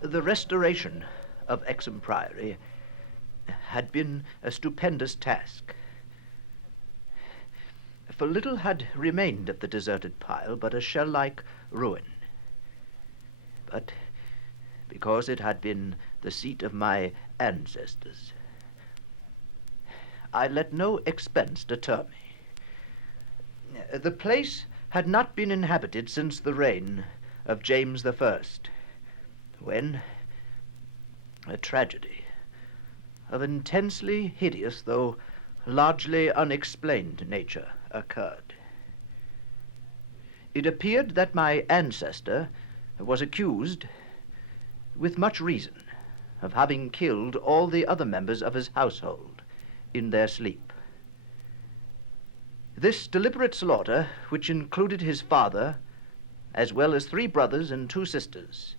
The restoration of Exham Priory had been a stupendous task. For little had remained of the deserted pile but a shell-like ruin. But because it had been the seat of my ancestors, I let no expense deter me. The place had not been inhabited since the reign of James I, when a tragedy of intensely hideous, though largely unexplained nature occurred. It appeared that my ancestor was accused, with much reason, of having killed all the other members of his household in their sleep. This deliberate slaughter, which included his father, as well as 3 brothers and 2 sisters,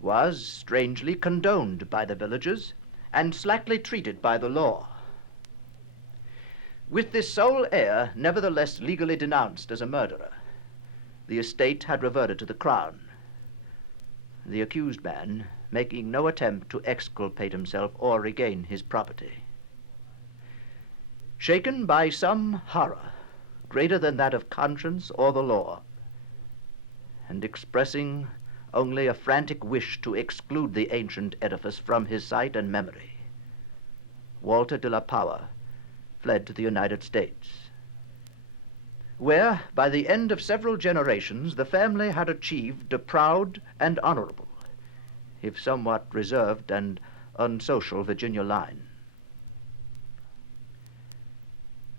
was strangely condoned by the villagers and slackly treated by the law. With this sole heir nevertheless legally denounced as a murderer, the estate had reverted to the crown, the accused man making no attempt to exculpate himself or regain his property. Shaken by some horror greater than that of conscience or the law, and expressing only a frantic wish to exclude the ancient edifice from his sight and memory, Walter de la Power fled to the United States, where, by the end of several generations, the family had achieved a proud and honorable, if somewhat reserved and unsocial, Virginia line.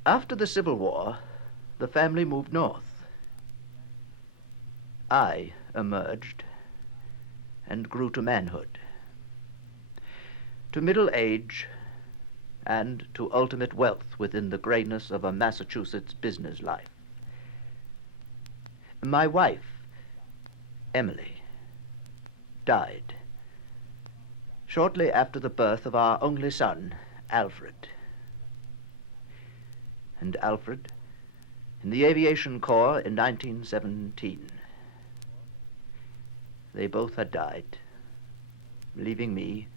After the Civil War, the family moved north. I emerged and grew to manhood, to middle age, and to ultimate wealth within the grayness of a Massachusetts business life. My wife, Emily, died shortly after the birth of our only son, Alfred. And Alfred, in the Aviation Corps in 1917. They both had died, leaving me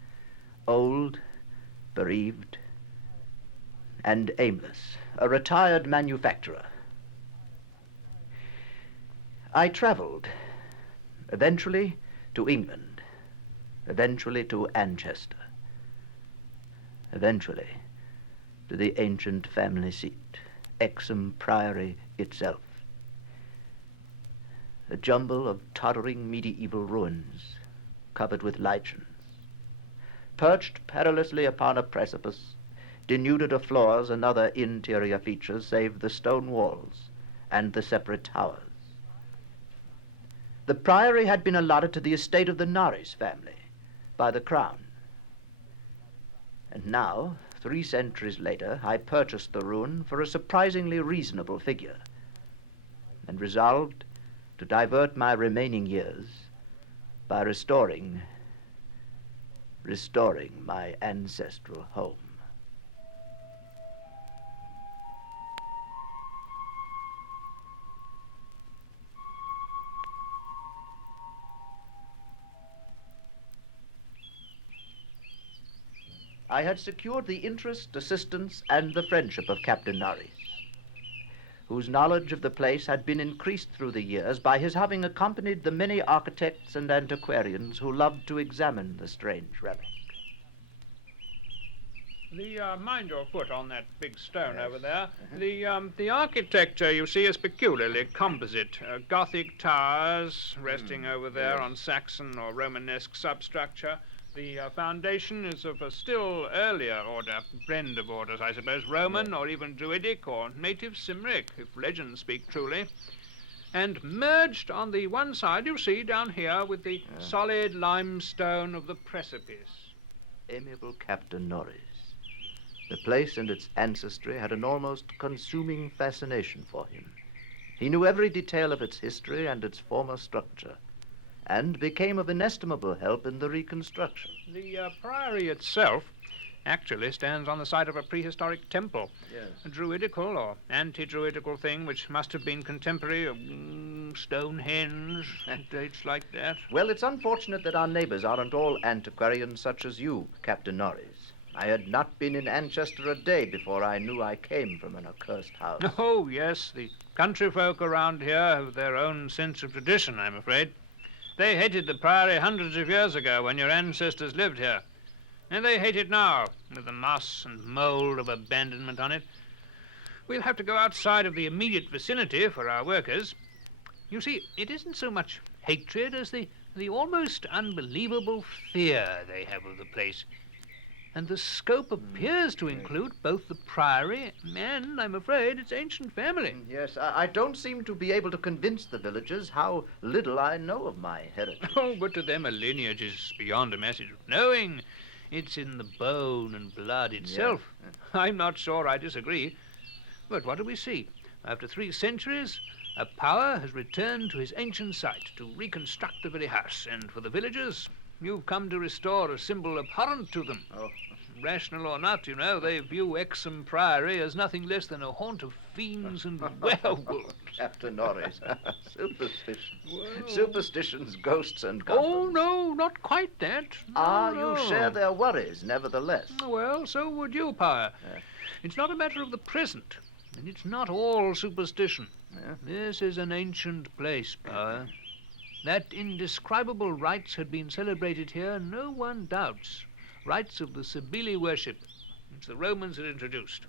old, bereaved, and aimless, a retired manufacturer. I traveled, eventually to England, eventually to Manchester, eventually to the ancient family seat, Exham Priory itself, a jumble of tottering medieval ruins covered with lichens, perched perilously upon a precipice, denuded of floors and other interior features save the stone walls and the separate towers. The priory had been allotted to the estate of the Norris family by the crown. And now, 3 centuries later, I purchased the ruin for a surprisingly reasonable figure and resolved to divert my remaining years by restoring my ancestral home. I had secured the interest, assistance, and the friendship of Captain Norris, whose knowledge of the place had been increased through the years by his having accompanied the many architects and antiquarians who loved to examine the strange relic. Mind your foot on that big stone over there. The architecture, you see, is peculiarly composite. Gothic towers resting over there on Saxon or Romanesque substructure. The foundation is of a still earlier order, blend of orders, I suppose, Roman or even Druidic or native Cymric, if legends speak truly. And merged on the one side, you see, down here, with the solid limestone of the precipice. Amiable Captain Norris. The place and its ancestry had an almost consuming fascination for him. He knew every detail of its history and its former structure, and became of inestimable help in the reconstruction. The priory itself actually stands on the site of a prehistoric temple. Yes. A druidical or anti-druidical thing which must have been contemporary of Stonehenge, dates like that. Well, it's unfortunate that our neighbors aren't all antiquarians such as you, Captain Norris. I had not been in Anchester a day before I knew I came from an accursed house. Oh, yes, the country folk around here have their own sense of tradition, I'm afraid. They hated the Priory hundreds of years ago when your ancestors lived here. And they hate it now, with the moss and mould of abandonment on it. We'll have to go outside of the immediate vicinity for our workers. You see, it isn't so much hatred as the almost unbelievable fear they have of the place. And the scope appears to include both the Priory and, I'm afraid, its ancient family. Yes, I don't seem to be able to convince the villagers how little I know of my heritage. Oh, but to them a lineage is beyond a message of knowing. It's in the bone and blood itself. Yeah. I'm not sure I disagree. But what do we see? After 3 centuries, a power has returned to his ancient site to reconstruct the very house. And for the villagers, you've come to restore a symbol abhorrent to them. Oh. Rational or not, you know, they view Exham Priory as nothing less than a haunt of fiends and werewolves. Captain Norris, superstition. Well. Superstitions, ghosts, and goblins. Oh, no, not quite that. No, You share their worries, nevertheless. Well, so would you, Power. It's not a matter of the present, and it's not all superstition. Yeah. This is an ancient place, Power. That indescribable rites had been celebrated here, no one doubts. Rites of the Cybele worship, which the Romans had introduced.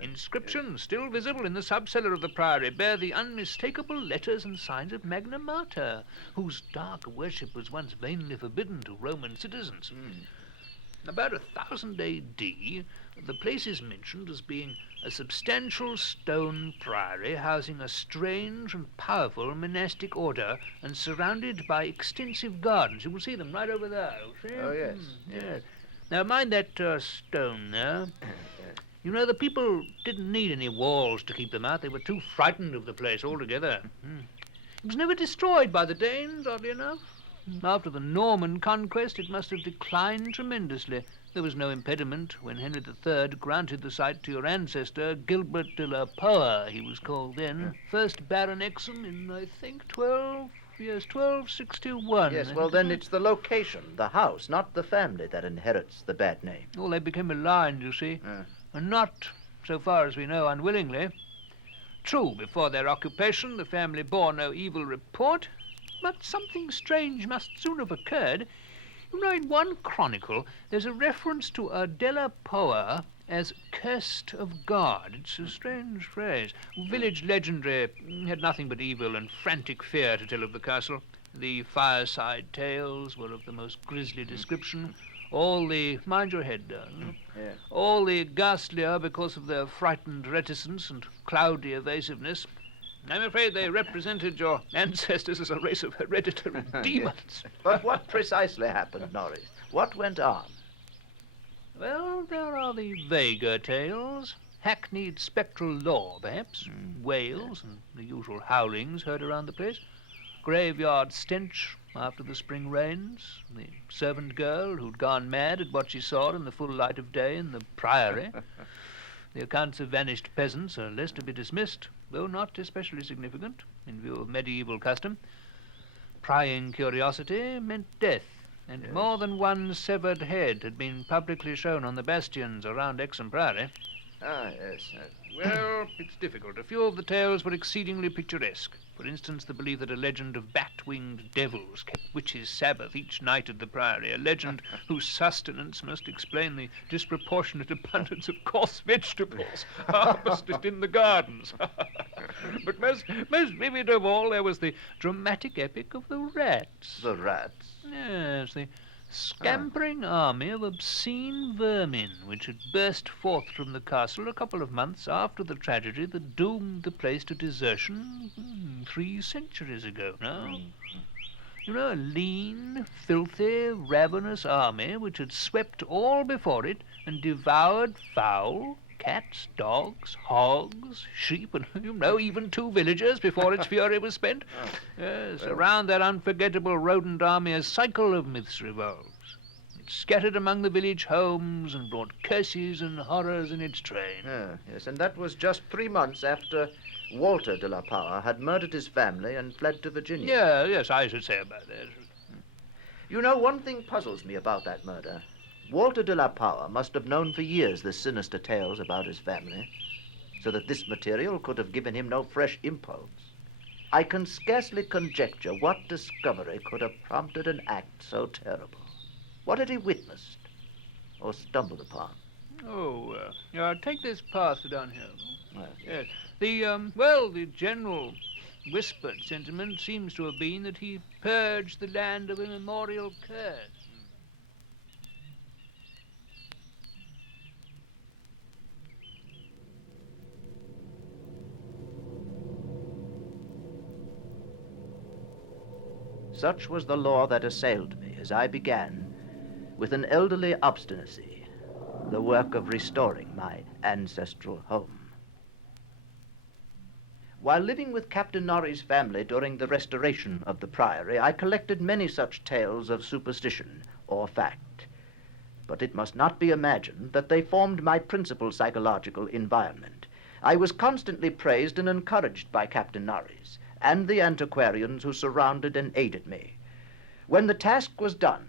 Inscriptions, still visible in the subcellar of the Priory, bear the unmistakable letters and signs of Magna Mater, whose dark worship was once vainly forbidden to Roman citizens. About 1000 A.D., the place is mentioned as being a substantial stone priory housing a strange and powerful monastic order and surrounded by extensive gardens. You will see them right over there. See? Oh, yes. Yes. Now, mind that stone there. You know, the people didn't need any walls to keep them out. They were too frightened of the place altogether. It was never destroyed by the Danes, oddly enough. After the Norman conquest, it must have declined tremendously. There was no impediment when Henry III granted the site to your ancestor, Gilbert de la Poer, he was called then, first Baron Exham in, I think, 1261. Yes, well, then it's the location, the house, not the family that inherits the bad name. Well, they became aligned, you see, and not, so far as we know, unwillingly. True, before their occupation, the family bore no evil report, but something strange must soon have occurred. You know, in one chronicle, there's a reference to a de la Poer as cursed of God. It's a strange phrase. Village legendary had nothing but evil and frantic fear to tell of the castle. The fireside tales were of the most grisly description. All the, mind your head down, all the ghastlier because of their frightened reticence and cloudy evasiveness. I'm afraid they represented your ancestors as a race of hereditary demons. But what precisely happened, Norris? What went on? Well, there are the vaguer tales. Hackneyed spectral lore, perhaps. Wails and the usual howlings heard around the place. Graveyard stench after the spring rains. The servant girl who'd gone mad at what she saw in the full light of day in the Priory. The accounts of vanished peasants are less to be dismissed, though not especially significant in view of medieval custom. Prying curiosity meant death, and more than one severed head had been publicly shown on the bastions around Exham Priory. Ah, yes. Well, it's difficult. A few of the tales were exceedingly picturesque. For instance, the belief that a legend of bat-winged devils kept witches' Sabbath each night at the Priory, a legend whose sustenance must explain the disproportionate abundance of coarse vegetables harvested in the gardens. But most vivid of all, there was the dramatic epic of the rats. The rats? Yes, the scampering army of obscene vermin which had burst forth from the castle a couple of months after the tragedy that doomed the place to desertion 3 centuries ago now. You know, a lean, filthy, ravenous army which had swept all before it and devoured fowl, cats, dogs, hogs, sheep, and, you know, even 2 villagers before its fury was spent. Yes, around that unforgettable rodent army a cycle of myths revolves. It scattered among the village homes and brought curses and horrors in its train. Yes, and that was just 3 months after Walter de la Power had murdered his family and fled to Virginia. Yeah, yes, I should say about that. You know, one thing puzzles me about that murder. Walter de la Power must have known for years the sinister tales about his family, so that this material could have given him no fresh impulse. I can scarcely conjecture what discovery could have prompted an act so terrible. What had he witnessed or stumbled upon? Oh, take this path down here. Yes. The general whispered sentiment seems to have been that he purged the land of a memorial curse. Such was the law that assailed me as I began, with an elderly obstinacy, the work of restoring my ancestral home. While living with Captain Norrie's family during the restoration of the priory, I collected many such tales of superstition or fact. But it must not be imagined that they formed my principal psychological environment. I was constantly praised and encouraged by Captain Norrie's and the antiquarians who surrounded and aided me. When the task was done,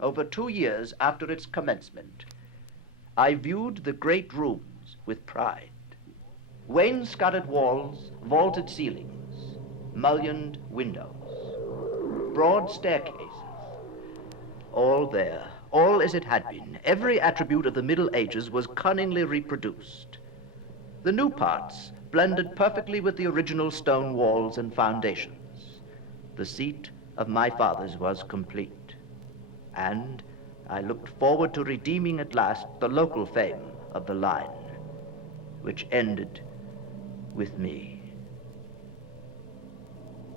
over 2 years after its commencement, I viewed the great rooms with pride. Wainscoted walls, vaulted ceilings, mullioned windows, broad staircases, all there, all as it had been. Every attribute of the Middle Ages was cunningly reproduced. The new parts blended perfectly with the original stone walls and foundations. The seat of my fathers was complete, and I looked forward to redeeming at last the local fame of the line, which ended with me.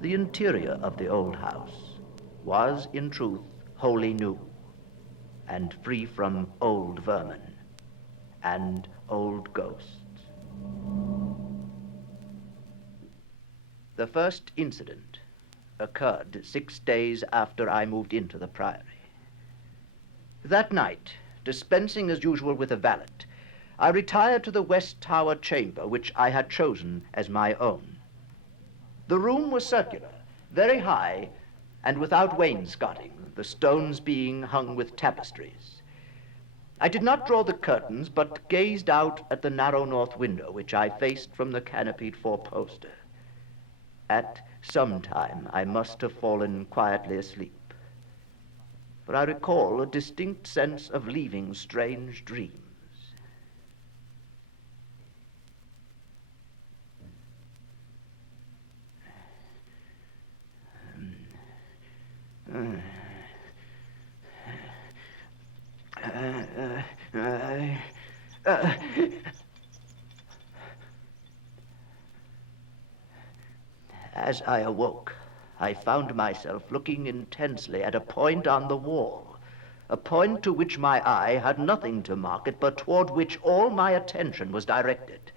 The interior of the old house was, in truth, wholly new, and free from old vermin and old ghosts. The first incident occurred 6 days after I moved into the priory. That night, dispensing as usual with a valet, I retired to the west tower chamber, which I had chosen as my own. The room was circular, very high, and without wainscoting, the stones being hung with tapestries. I did not draw the curtains, but gazed out at the narrow north window, which I faced from the canopied four-poster. At some time, I must have fallen quietly asleep, for I recall a distinct sense of leaving strange dreams. As I awoke, I found myself looking intensely at a point on the wall, a point to which my eye had nothing to mark it, but toward which all my attention was directed.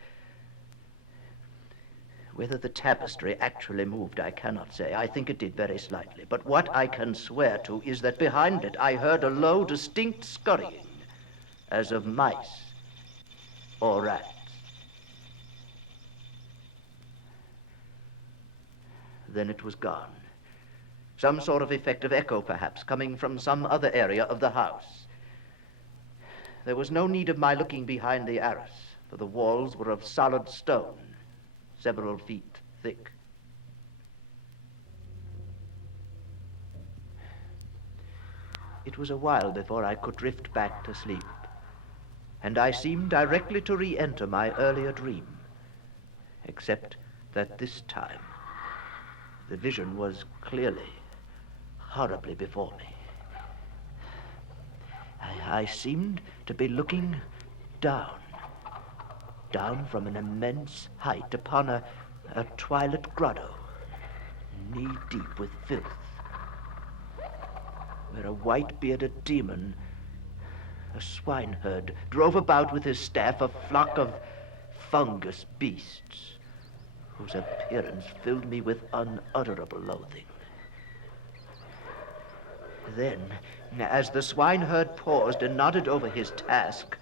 Whether the tapestry actually moved, I cannot say. I think it did very slightly. But what I can swear to is that behind it I heard a low, distinct scurrying, as of mice or rats. Then it was gone. Some sort of effect of echo, perhaps, coming from some other area of the house. There was no need of my looking behind the arras, for the walls were of solid stone, several feet thick. It was a while before I could drift back to sleep, and I seemed directly to re-enter my earlier dream, except that this time the vision was clearly, horribly before me. I seemed to be looking down from an immense height upon a twilit grotto, knee-deep with filth, where a white-bearded demon, a swineherd, drove about with his staff a flock of fungus beasts, whose appearance filled me with unutterable loathing. Then, As the swineherd paused and nodded over his task,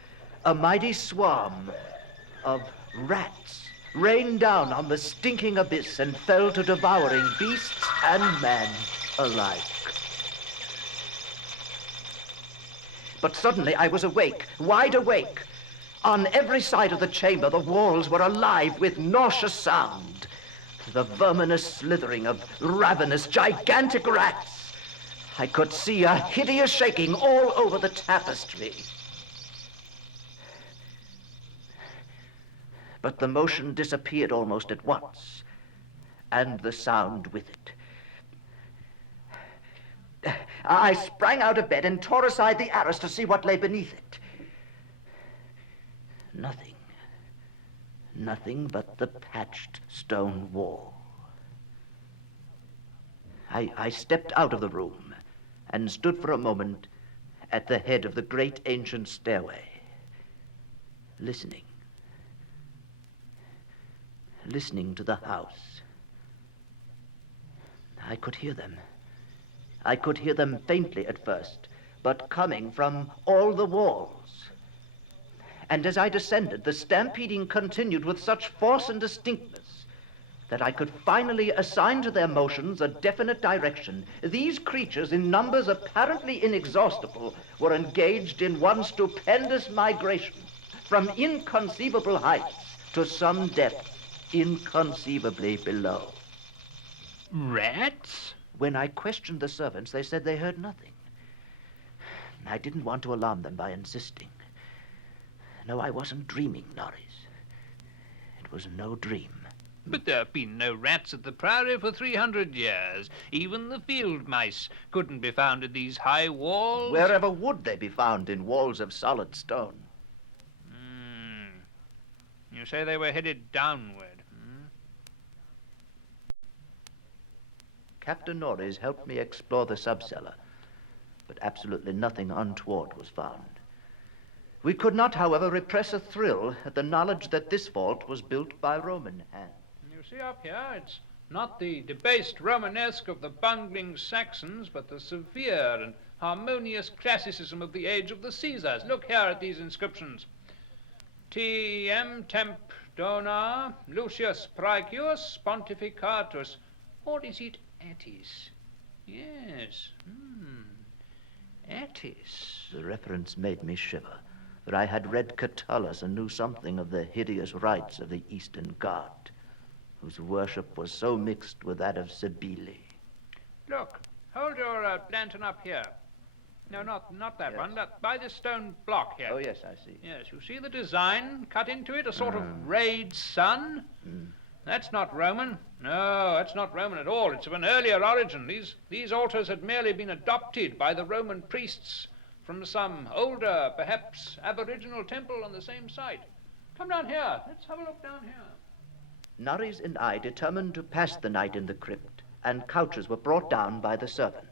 a mighty swarm of rats rained down on the stinking abyss and fell to devouring beasts and man alike. But suddenly I was awake, wide awake. On every side of the chamber, the walls were alive with nauseous sound. The verminous slithering of ravenous, gigantic rats. I could see a hideous shaking all over the tapestry. But the motion disappeared almost at once, and the sound with it. I sprang out of bed and tore aside the arras to see what lay beneath it. Nothing. Nothing but the patched stone wall. I stepped out of the room and stood for a moment at the head of the great ancient stairway, listening to the house. I could hear them. I could hear them faintly at first, but coming from all the walls. And as I descended, the stampeding continued with such force and distinctness that I could finally assign to their motions a definite direction. These creatures, in numbers apparently inexhaustible, were engaged in one stupendous migration from inconceivable heights to some depth inconceivably below. Rats? When I questioned the servants, they said they heard nothing. I didn't want to alarm them by insisting. No, I wasn't dreaming, Norris. It was no dream. But there have been no rats at the Priory for 300 years. Even the field mice couldn't be found in these high walls. Wherever would they be found in walls of solid stone? You say they were headed downward. Captain Norris helped me explore the subcellar, but absolutely nothing untoward was found. We could not, however, repress a thrill at the knowledge that this vault was built by Roman hand. You see up here, it's not the debased Romanesque of the bungling Saxons, but the severe and harmonious classicism of the age of the Caesars. Look here at these inscriptions. T.M. Temp Dona Lucius Praecius Pontificatus. Or is it Attis? Yes. Attis. The reference made me shiver, for I had read Catullus and knew something of the hideous rites of the Eastern god, whose worship was so mixed with that of Cybele. Look, hold your lantern up here. No, not that one. By this stone block here. Oh, yes, I see. Yes, you see the design cut into it? A sort of rayed sun? That's not Roman. No, that's not Roman at all. It's of an earlier origin. These altars had merely been adopted by the Roman priests from some older, perhaps aboriginal temple on the same site. Come down here. Let's have a look down here. Norris and I determined to pass the night in the crypt, and couches were brought down by the servants.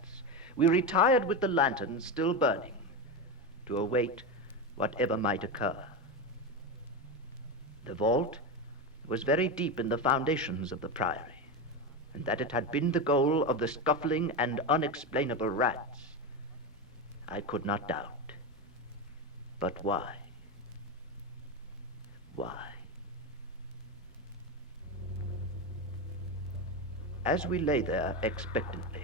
We retired with the lanterns still burning to await whatever might occur. The vault was very deep in the foundations of the Priory, and that it had been the goal of the scuffling and unexplainable rats, I could not doubt. But why? Why? As we lay there expectantly,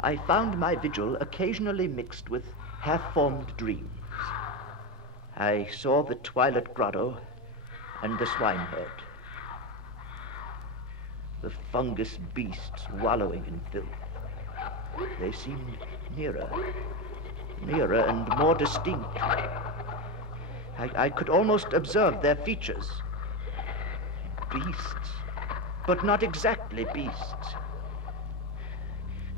I found my vigil occasionally mixed with half-formed dreams. I saw the twilit grotto and the swineherd, the fungus beasts wallowing in filth. They seemed nearer and more distinct. I could almost observe their features. Beasts, but not exactly beasts.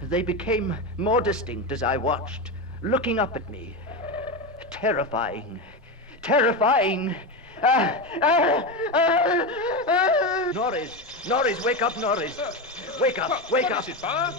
They became more distinct as I watched, looking up at me. Terrifying. Norris, wake up, Norris. Wake up. What is it, Pa?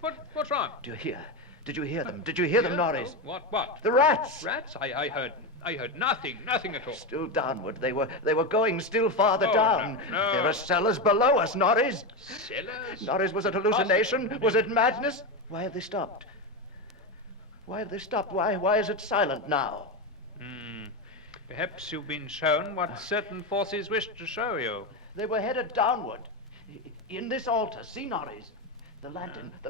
What's wrong? Did you hear them? Did you hear them, Norris? What? The rats. Rats? I heard nothing at all. Still downward. They were going still farther down. No. There are cellars below us, Norris. Cellars? Norris, was it hallucination? Was it madness? Why have they stopped? Why have they stopped? Why is it silent now? Perhaps you've been shown what certain forces wish to show you. They were headed downward. In this altar, see, Norris? The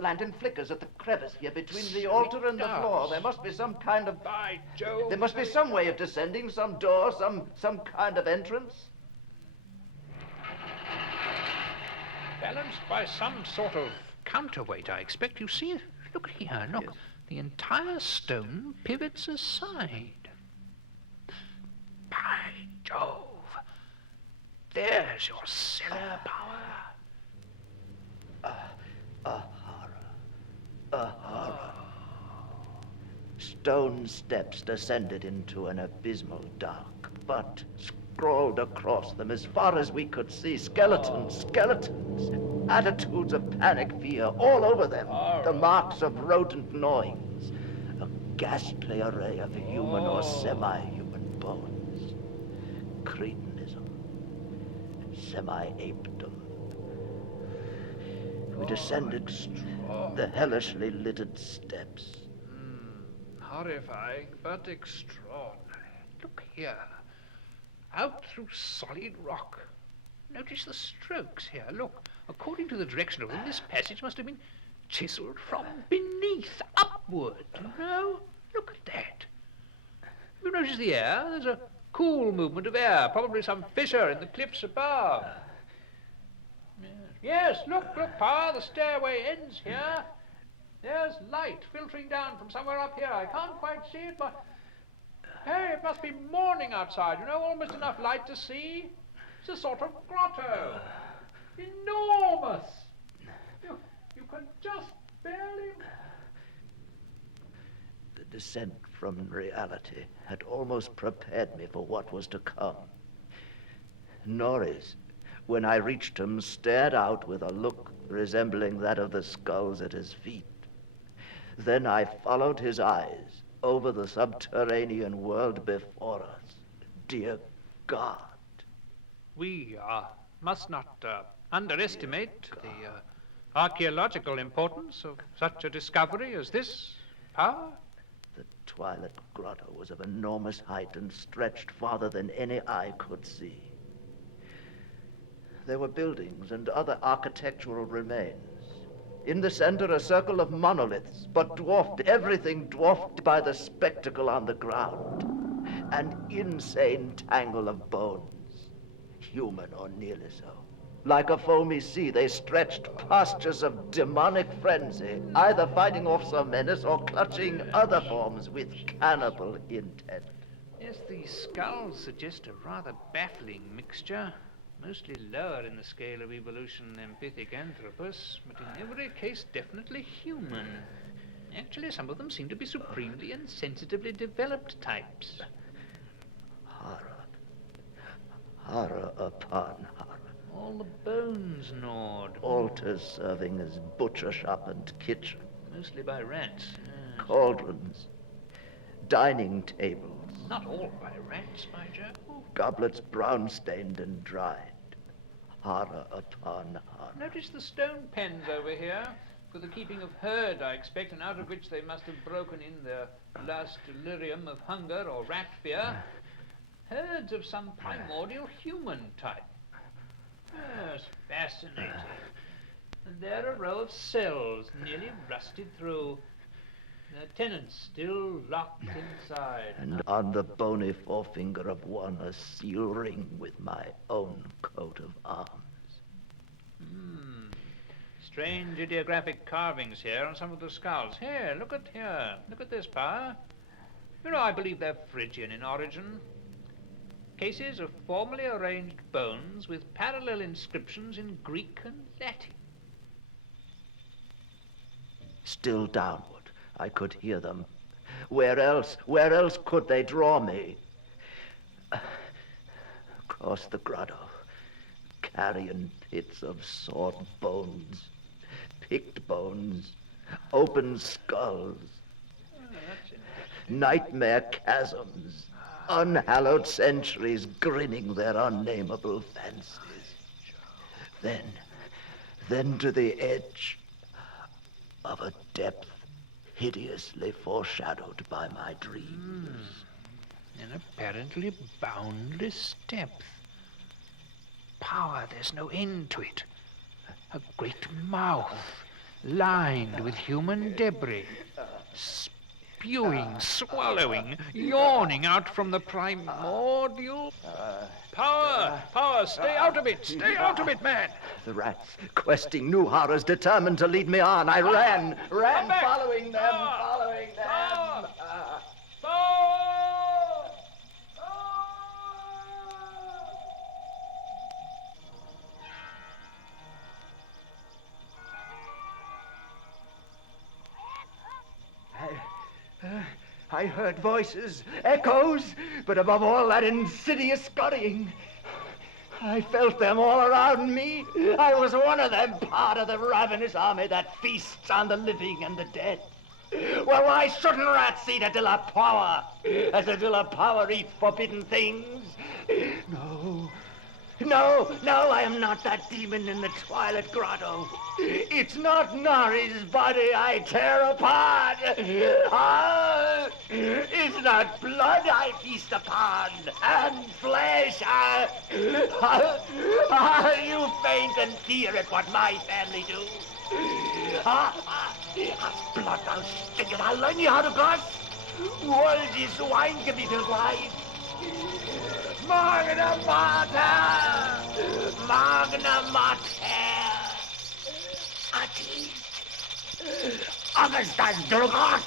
lantern flickers at the crevice here between the altar and the floor. There must be some kind of... By Jove! There must be some way of descending, some door, some kind of entrance. Balanced by some sort of counterweight, I expect. You see, look here, look. Yes. The entire stone pivots aside. By Jove! There's your cellar power. A horror. Stone steps descended into an abysmal dark, but scrawled across them as far as we could see, skeletons, attitudes of panic fear all over them, the marks of rodent gnawings, a ghastly array of human or semi-human bones, cretinism, semi-apedom. We descended the hellishly littered steps. Horrifying, but extraordinary. Look here. Out through solid rock. Notice the strokes here. Look, according to the direction of them, this passage must have been chiseled from beneath upward. No? Look at that. You notice the air? There's a cool movement of air, probably some fissure in the cliffs above. Yes, look, Pa, the stairway ends here. There's light filtering down from somewhere up here. I can't quite see it, but... Hey, it must be morning outside, you know, almost enough light to see. It's a sort of grotto. Enormous. You can just barely... The descent from reality had almost prepared me for what was to come. Norris, when I reached him, stared out with a look resembling that of the skulls at his feet. Then I followed his eyes over the subterranean world before us. Dear God. We must not underestimate the archaeological importance of such a discovery as this, Pa. The Twilight Grotto was of enormous height and stretched farther than any eye could see. There were buildings and other architectural remains. In the center, a circle of monoliths, but dwarfed, everything dwarfed by the spectacle on the ground. An insane tangle of bones, human or nearly so. Like a foamy sea, they stretched postures of demonic frenzy, either fighting off some menace or clutching other forms with cannibal intent. Yes, the skulls suggest a rather baffling mixture. Mostly lower in the scale of evolution than Pithecanthropus, but in every case definitely human. Actually, some of them seem to be supremely and sensitively developed types. Horror upon horror. All the bones gnawed. Altars serving as butcher shop and kitchen. Mostly by rats. Yes. Cauldrons. Dining tables. Not all by rats, by Jove. Goblets brown-stained and dried. Horror upon horror. Notice the stone pens over here, for the keeping of herd, I expect, and out of which they must have broken in their last delirium of hunger or rat fear. Herds of some primordial human type. Yes, fascinating. And there a row of cells, nearly rusted through. Their tenants still locked inside. And on the bony forefinger of one, a seal ring with my own coat of arms. Strange ideographic carvings here on some of the skulls. Here. Look at this, Pa. You know, I believe they're Phrygian in origin. Cases of formally arranged bones with parallel inscriptions in Greek and Latin. Still downward. I could hear them. Where else could they draw me? Across the grotto, carrion pits of sawed bones, picked bones, open skulls, nightmare chasms, unhallowed centuries grinning their unnameable fancies. Then to the edge of a depth hideously foreshadowed by my dreams. An apparently boundless depth. Power, there's no end to it. A great mouth, lined with human debris, spewing, swallowing, yawning out from the primordial... Power, stay out of it, man! The rats, questing new horrors, determined to lead me on. I ran, following them. Power! I heard voices, echoes, but above all that insidious scurrying. I felt them all around me. I was one of them, part of the ravenous army that feasts on the living and the dead. Well, why shouldn't rats eat a de la power, as a de la power eat forbidden things? No, I am not that demon in the Twilight Grotto. It's not Nari's body I tear apart. It's not blood I feast upon, and flesh. You faint and fear at what my family do. Hast blood thou stinkest, I'll learn you how to curse. Worldly Schweingebietel Weib. Magna Mater! Magna Mater! Atis! Augustus Durgot!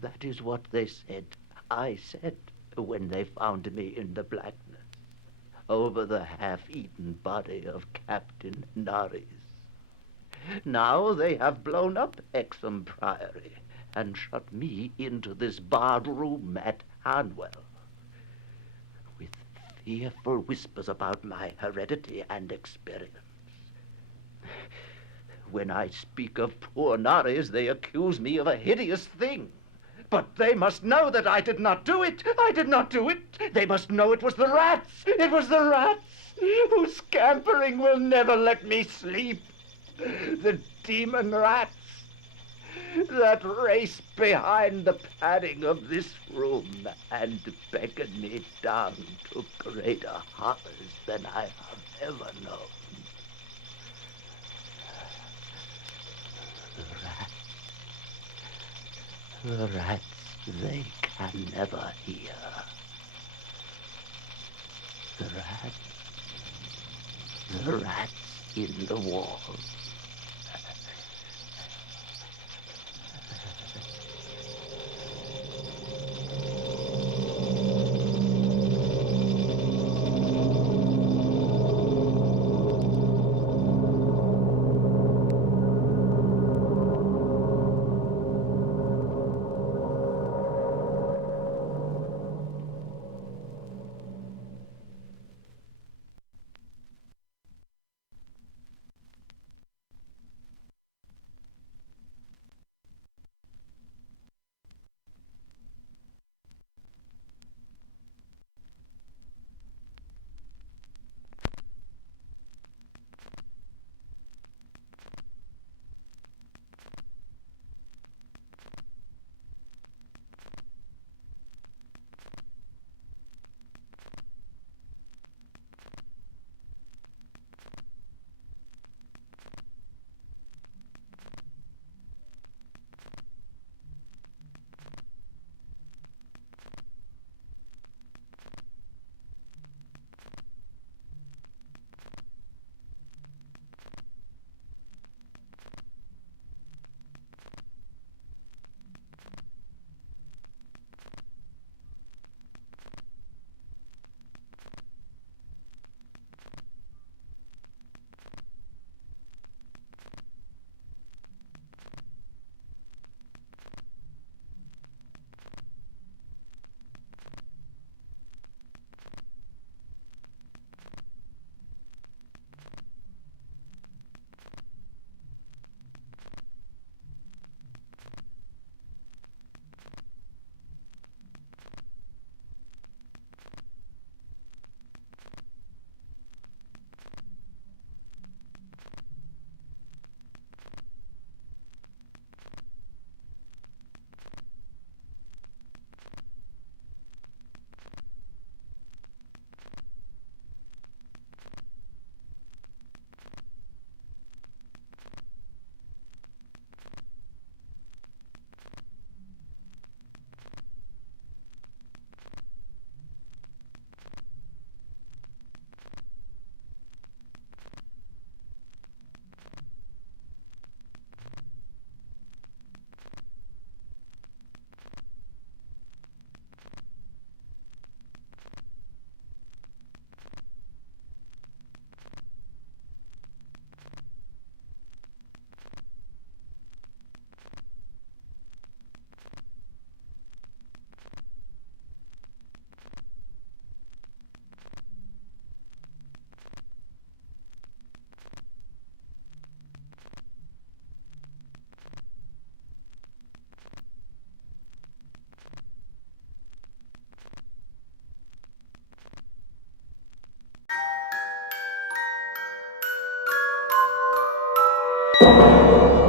That is what they said. I said when they found me in the blackness over the half-eaten body of Captain Norris. Now they have blown up Exham Priory and shut me into this barred room at Hanwell with fearful whispers about my heredity and experience. When I speak of poor Norris, they accuse me of a hideous thing. But they must know that I did not do it. They must know it was the rats. It was the rats whose scampering will never let me sleep. The demon rats that race behind the padding of this room and beckon me down to greater horrors than I have ever known. The rats, they can never hear. The rats in the wall. Thank you.